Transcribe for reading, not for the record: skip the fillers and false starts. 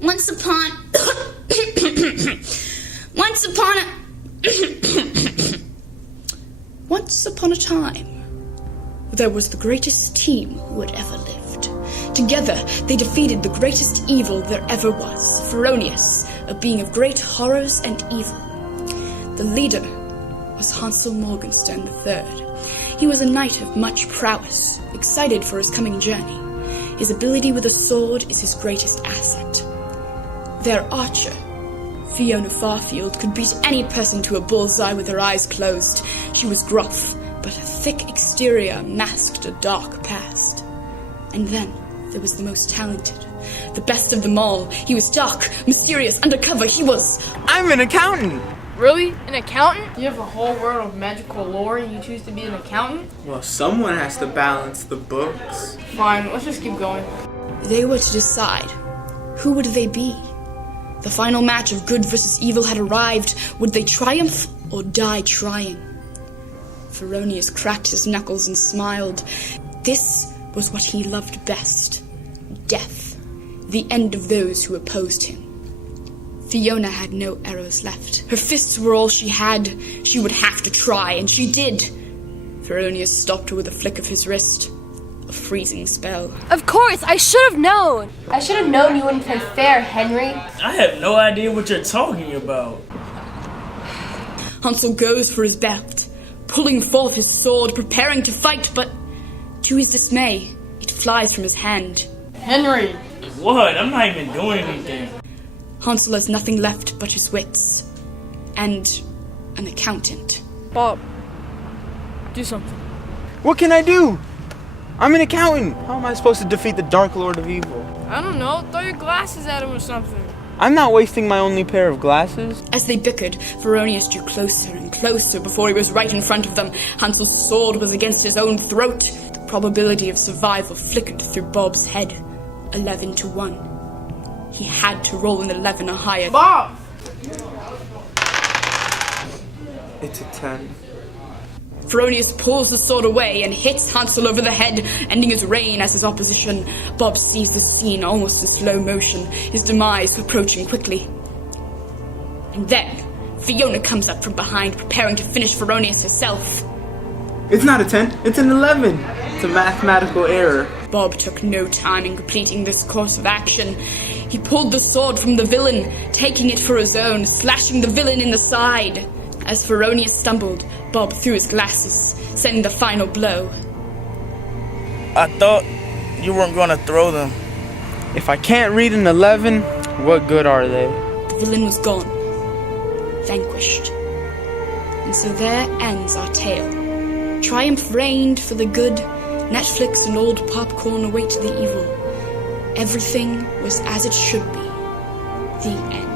Once upon a time, there was the greatest team who had ever lived. Together, they defeated the greatest evil there ever was, Feronius, a being of great horrors and evil. The leader was Hansel Morgenstern III. He was a knight of much prowess, excited for his coming journey. His ability with a sword is his greatest asset. Their archer, Fiona Farfield, could beat any person to a bullseye with her eyes closed. She was gruff, but her thick exterior masked a dark past. And then there was the most talented, the best of them all. He was dark, mysterious, undercover. I'm an accountant! Really? An accountant? You have a whole world of magical lore and you choose to be an accountant? Well, someone has to balance the books. Fine, let's just keep going. They were to decide, who would they be? The final match of good versus evil had arrived. Would they triumph or die trying? Feronius cracked his knuckles and smiled. This was what he loved best. Death. The end of those who opposed him. Fiona had no arrows left. Her fists were all she had. She would have to try, and she did. Feronius stopped her with a flick of his wrist. A freezing spell. Of course, I should have known. I should have known you wouldn't play fair, Henry. I have no idea what you're talking about. Hansel goes for his belt, pulling forth his sword, preparing to fight, but to his dismay, it flies from his hand. Henry! What? I'm not even doing anything. Hansel has nothing left but his wits. And an accountant. Bob, do something. What can I do? I'm an accountant! How am I supposed to defeat the Dark Lord of Evil? I don't know, throw your glasses at him or something. I'm not wasting my only pair of glasses. As they bickered, Feronius drew closer and closer before he was right in front of them. Hansel's sword was against his own throat. The probability of survival flickered through Bob's head. 11-1. He had to roll an 11 or higher. Bob! It's a 10. Feronius pulls the sword away and hits Hansel over the head, ending his reign as his opposition. Bob sees the scene almost in slow motion, his demise approaching quickly. And then, Fiona comes up from behind, preparing to finish Feronius herself. It's not a 10, it's an 11. It's a mathematical error. Bob took no time in completing this course of action. He pulled the sword from the villain, taking it for his own, slashing the villain in the side. As Feronius stumbled, Bob threw his glasses, sending the final blow. I thought you weren't going to throw them. If I can't read an 11, what good are they? The villain was gone, vanquished. And so there ends our tale. Triumph reigned for the good. Netflix and old popcorn await the evil. Everything was as it should be. The end.